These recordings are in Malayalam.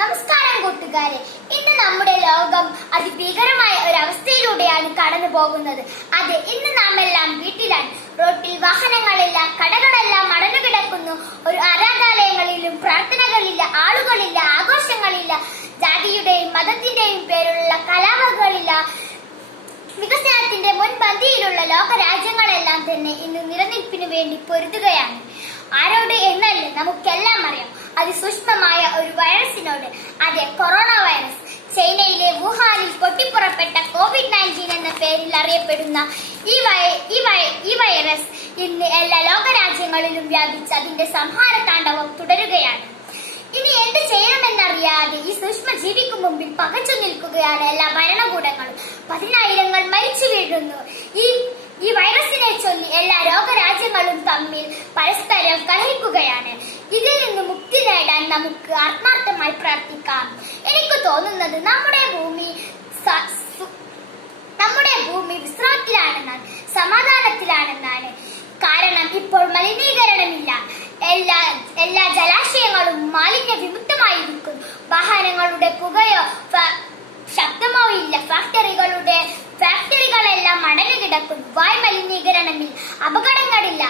നമസ്കാരം കൂട്ടുകാരെ, ഇന്ന് നമ്മുടെ ലോകം അതിഭീകരമായ ഒരവസ്ഥയിലൂടെയാണ് കടന്നു പോകുന്നത്. അതെ, ഇന്ന് നാം എല്ലാം വീട്ടിലാണ്. റോട്ടിൽ വാഹനങ്ങളില്ല, കടകളെല്ലാം അടഞ്ഞു കിടക്കുന്നു. ഒരു ആരാധനാലയങ്ങളിലും പ്രാർത്ഥനകളില്ല, ആളുകളില്ല, ആഘോഷങ്ങളില്ല, ജാതിയുടെയും മതത്തിന്റെയും പേരിലുള്ള കലാപങ്ങളില്ല. വികസനത്തിന്റെ മുൻപന്തിയിലുള്ള ലോകരാജ്യങ്ങളെല്ലാം തന്നെ ഇന്ന് നിലനിൽപ്പിനു വേണ്ടി പൊരുതുകയാണ്. ആരോട് എന്നല്ല, നമുക്കെല്ലാം അറിയാം, അതിസൂക്ഷ്മമായ ഒരു വൈറസിനോട്. അതെ, കൊറോണ വൈറസ്. ചൈനയിലെ വുഹാനിൽ പൊട്ടിപ്പുറപ്പെട്ട COVID-19 എന്ന പേരിൽ അറിയപ്പെടുന്ന ഈ വൈറസ് ഇന്ന് എല്ലാ ലോകരാജ്യങ്ങളിലും വ്യാപിച്ച് അതിന്റെ സംഹാര താണ്ഡവം തുടരുകയാണ്. ഇനി എന്ത് ചെയ്യണമെന്നറിയാതെ ഈ സൂക്ഷ്മജീവിക്ക് മുമ്പിൽ പകച്ചു നിൽക്കുകയാണ് എല്ലാ ഭരണകൂടങ്ങളും. 10,000 മരിച്ചു വീഴുന്നു. ഈ വൈറസിനെ ചൊല്ലി എല്ലാ ലോകരാജ്യങ്ങളും തമ്മിൽ പരസ്പരം കലഹിക്കുകയാണ്. ഇതിൽ നിന്ന് മുക്തി നേടാൻ നമുക്ക് ആത്മാർത്ഥമായി പ്രാർത്ഥിക്കാം. എനിക്ക് തോന്നുന്നത് നമ്മുടെ ഭൂമി വിശ്രാമത്തിലാണെന്നാണ്, സമാധാനത്തിലാണെന്നാണ്. കാരണം ഇപ്പോൾ മലിനീകരണമില്ല. എല്ലാ ജലാശയങ്ങളും മാലിന്യ വിമുക്തമായിരിക്കുന്നു. വാഹനങ്ങളുടെ പുകയോ ശബ്ദമോ ഇല്ല. ഫാക്ടറികളെല്ലാം അടഞ്ഞു കിടക്കുന്നു. വായു മലിനീകരണമില്ല, അപകടങ്ങളില്ല.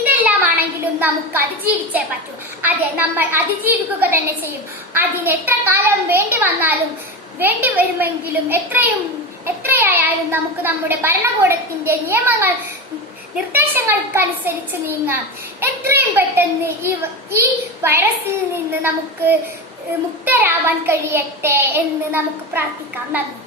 ഇതെല്ലാമാണെങ്കിലും നമുക്ക് അതിജീവിച്ചേ പറ്റൂ. അതെ, നമ്മൾ അതിജീവിക്കുക തന്നെ ചെയ്യും. അതിന് എത്ര കാലം വേണ്ടി വരുമെങ്കിലും എത്രയായാലും നമുക്ക് നമ്മുടെ ഭരണകൂടത്തിന്റെ നിർദ്ദേശങ്ങൾക്കനുസരിച്ച് നീങ്ങാം. എത്രയും പെട്ടെന്ന് ഈ വൈറസിൽ നിന്ന് നമുക്ക് മുക്തരാവാൻ കഴിയട്ടെ എന്ന് നമുക്ക് പ്രാർത്ഥിക്കാം. നന്ദി.